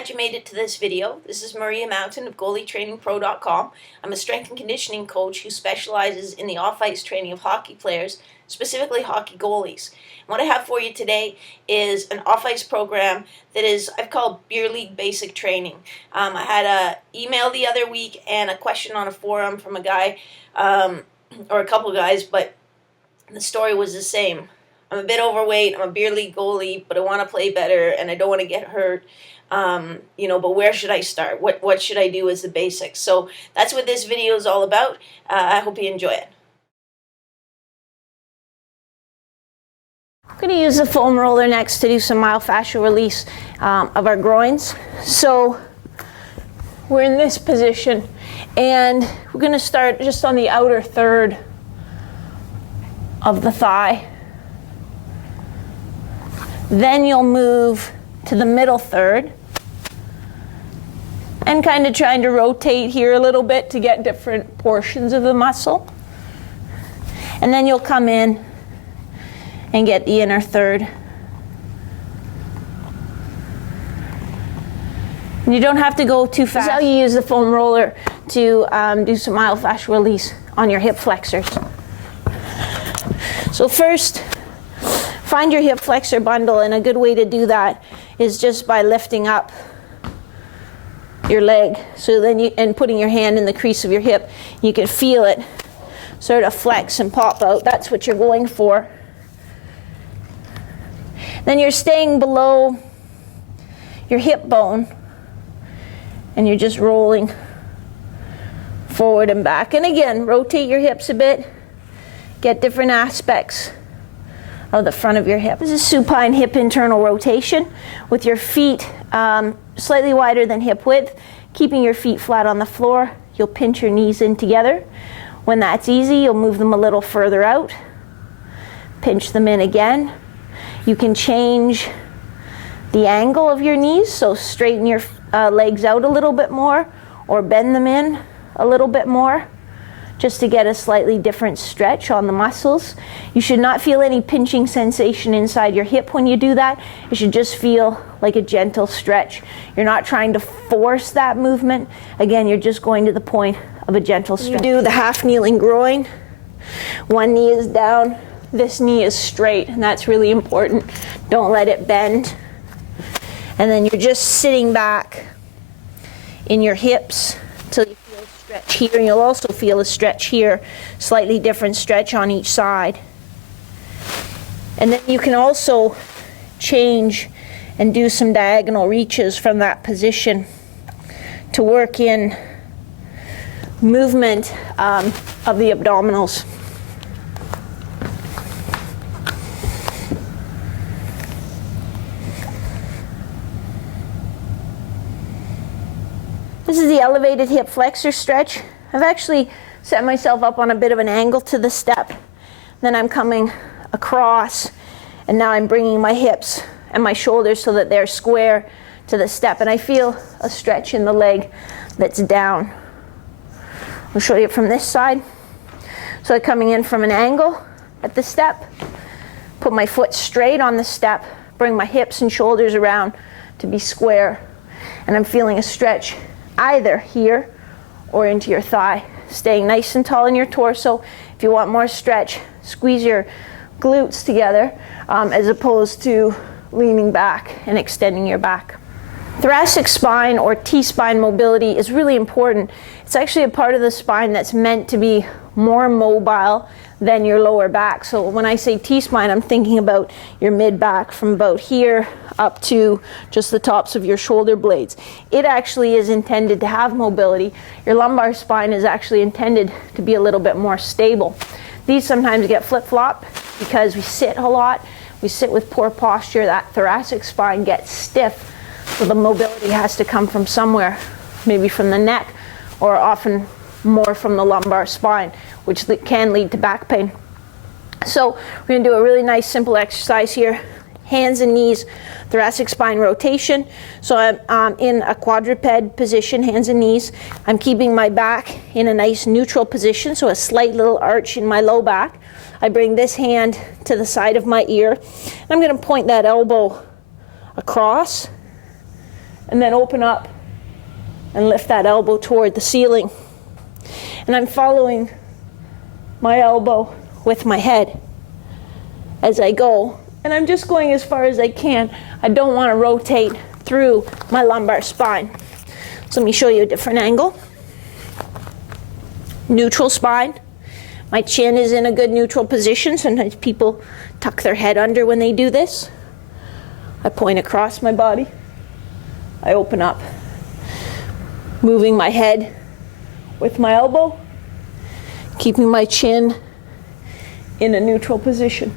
glad you made it to this video. This is Maria Mountain of GoalieTrainingPro.com. I'm a strength and conditioning coach who specializes in the off-ice training of hockey players, specifically hockey goalies. And what I have for you today is an off-ice program that I've called Beer League Basic Training. I had an email the other week and a question on a forum from a guy, or a couple guys, but the story was the same. I'm a bit overweight, I'm a beer league goalie, but I want to play better and I don't want to get hurt. But where should I start? What should I do as the basics? So that's what this video is all about. I hope you enjoy it. I'm going to use the foam roller next to do some myofascial release of our groins. So we're in this position and we're going to start just on the outer third of the thigh. Then you'll move to the middle third and kind of trying to rotate here a little bit to get different portions of the muscle. And then you'll come in and get the inner third. And you don't have to go too fast. This is how you use the foam roller to do some myofascial release on your hip flexors. So first, find your hip flexor bundle, and a good way to do that is just by lifting up your leg. So then and putting your hand in the crease of your hip, you can feel it sort of flex and pop out. That's what you're going for. Then you're staying below your hip bone and you're just rolling forward and back. And again, rotate your hips a bit, get different aspects of the front of your hip. This is supine hip internal rotation with your feet slightly wider than hip width, keeping your feet flat on the floor. You'll pinch your knees in together. When that's easy, you'll move them a little further out, pinch them in again. You can change the angle of your knees, so straighten your legs out a little bit more or bend them in a little bit more, just to get a slightly different stretch on the muscles. You should not feel any pinching sensation inside your hip when you do that. It should just feel like a gentle stretch. You're not trying to force that movement. Again, you're just going to the point of a gentle stretch. You do the half kneeling groin. One knee is down, this knee is straight, and that's really important. Don't let it bend. And then you're just sitting back in your hips till you stretch here, and you'll also feel a stretch here, slightly different stretch on each side. And then you can also change and do some diagonal reaches from that position to work in movement of the abdominals. This is the elevated hip flexor stretch. I've actually set myself up on a bit of an angle to the step. Then I'm coming across, and now I'm bringing my hips and my shoulders so that they're square to the step. And I feel a stretch in the leg that's down. I'll show you it from this side. So I'm coming in from an angle at the step, put my foot straight on the step, bring my hips and shoulders around to be square, and I'm feeling a stretch either here or into your thigh. Staying nice and tall in your torso. If you want more stretch, squeeze your glutes together as opposed to leaning back and extending your back. Thoracic spine or T-spine mobility is really important. It's actually a part of the spine that's meant to be more mobile than your lower back. So when I say T-spine, I'm thinking about your mid-back from about here up to just the tops of your shoulder blades. It actually is intended to have mobility. Your lumbar spine is actually intended to be a little bit more stable. These sometimes get flip-flop because we sit a lot. We sit with poor posture. That thoracic spine gets stiff. So the mobility has to come from somewhere, maybe from the neck or often more from the lumbar spine, which can lead to back pain. So we're going to do a really nice simple exercise here. Hands and knees, thoracic spine rotation. So I'm in a quadruped position, hands and knees. I'm keeping my back in a nice neutral position, so a slight little arch in my low back. I bring this hand to the side of my ear. I'm going to point that elbow across and then open up and lift that elbow toward the ceiling. And I'm following my elbow with my head as I go. And I'm just going as far as I can. I don't want to rotate through my lumbar spine. So let me show you a different angle. Neutral spine. My chin is in a good neutral position. Sometimes people tuck their head under when they do this. I point across my body. I open up. Moving my head with my elbow. Keeping my chin in a neutral position.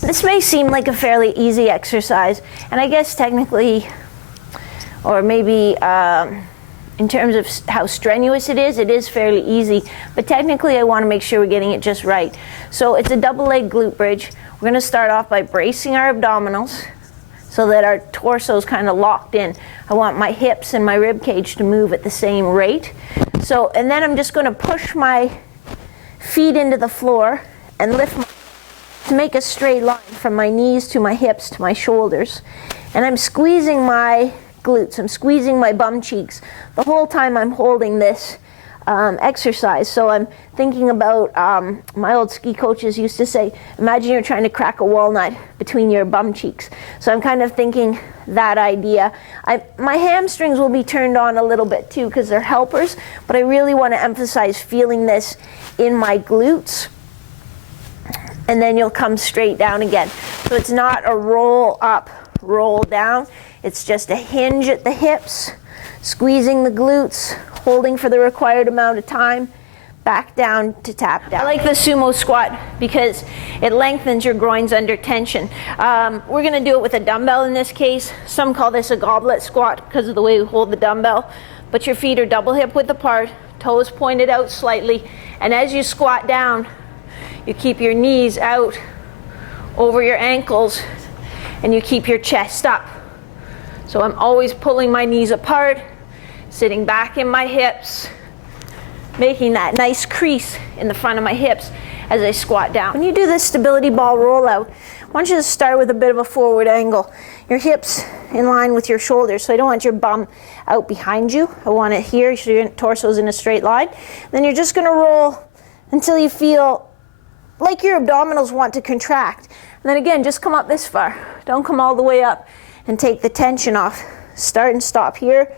This may seem like a fairly easy exercise, and I guess technically, or maybe in terms of how strenuous it is fairly easy, but technically I want to make sure we're getting it just right. So it's a double leg glute bridge. We're going to start off by bracing our abdominals so that our torso is kind of locked in. I want my hips and my rib cage to move at the same rate. So, and then I'm just going to push my feet into the floor and lift to make a straight line from my knees to my hips to my shoulders. And I'm squeezing my glutes, I'm squeezing my bum cheeks the whole time I'm holding this exercise. So I'm thinking about, my old ski coaches used to say, imagine you're trying to crack a walnut between your bum cheeks. So I'm kind of thinking that idea. My hamstrings will be turned on a little bit too because they're helpers, but I really want to emphasize feeling this in my glutes. And then you'll come straight down again. So it's not a roll up, roll down. It's just a hinge at the hips, squeezing the glutes, holding for the required amount of time, back down to tap down. I like the sumo squat because it lengthens your groins under tension. We're gonna do it with a dumbbell in this case. Some call this a goblet squat because of the way we hold the dumbbell. But your feet are double hip width apart, toes pointed out slightly, and as you squat down, you keep your knees out over your ankles and you keep your chest up. So I'm always pulling my knees apart, sitting back in my hips, making that nice crease in the front of my hips as I squat down. When you do this stability ball rollout, I want you to start with a bit of a forward angle. Your hips in line with your shoulders, so I don't want your bum out behind you. I want it here, so your torso's in a straight line. Then you're just gonna roll until you feel like your abdominals want to contract. And then again, just come up this far. Don't come all the way up and take the tension off. Start and stop here.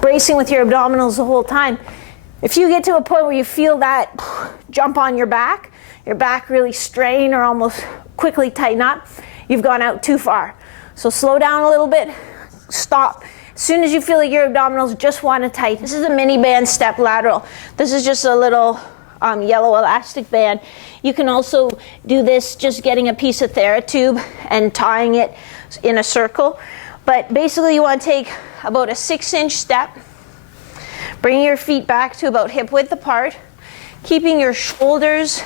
Bracing with your abdominals the whole time. If you get to a point where you feel that jump on your back really strain or almost quickly tighten up, you've gone out too far. So slow down a little bit, stop. As soon as you feel like your abdominals just want to tighten. This is a mini band step lateral. This is just a little yellow elastic band. You can also do this just getting a piece of TheraTube and tying it in a circle. But basically you want to take about a 6-inch step, bring your feet back to about hip width apart, keeping your shoulders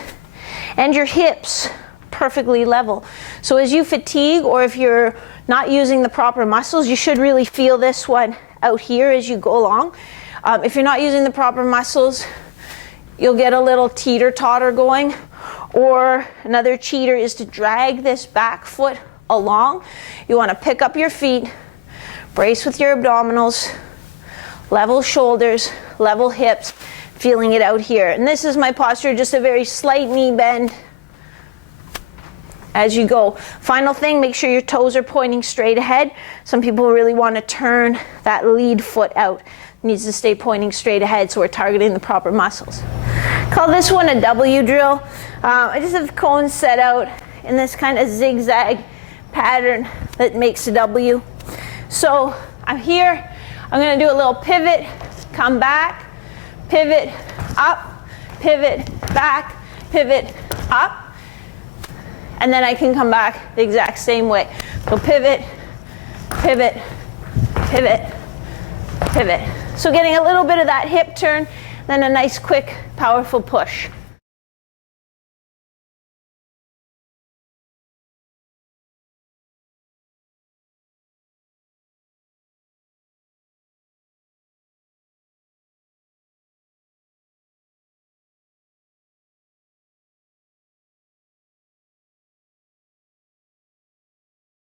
and your hips perfectly level. So as you fatigue, or if you're not using the proper muscles, you should really feel this one out here as you go along. If you're not using the proper muscles, you'll get a little teeter-totter going, or another cheater is to drag this back foot along. You want to pick up your feet, brace with your abdominals, level shoulders, level hips, feeling it out here. And this is my posture, just a very slight knee bend as you go. Final thing, make sure your toes are pointing straight ahead. Some people really want to turn that lead foot out. It needs to stay pointing straight ahead, so we're targeting the proper muscles. Call this one a W drill. I just have the cones set out in this kind of zigzag pattern that makes a W. So I'm here, I'm going to do a little pivot, come back, pivot, up, pivot, back, pivot, up. And then I can come back the exact same way. So pivot, pivot, pivot, pivot. So getting a little bit of that hip turn, then a nice quick powerful push.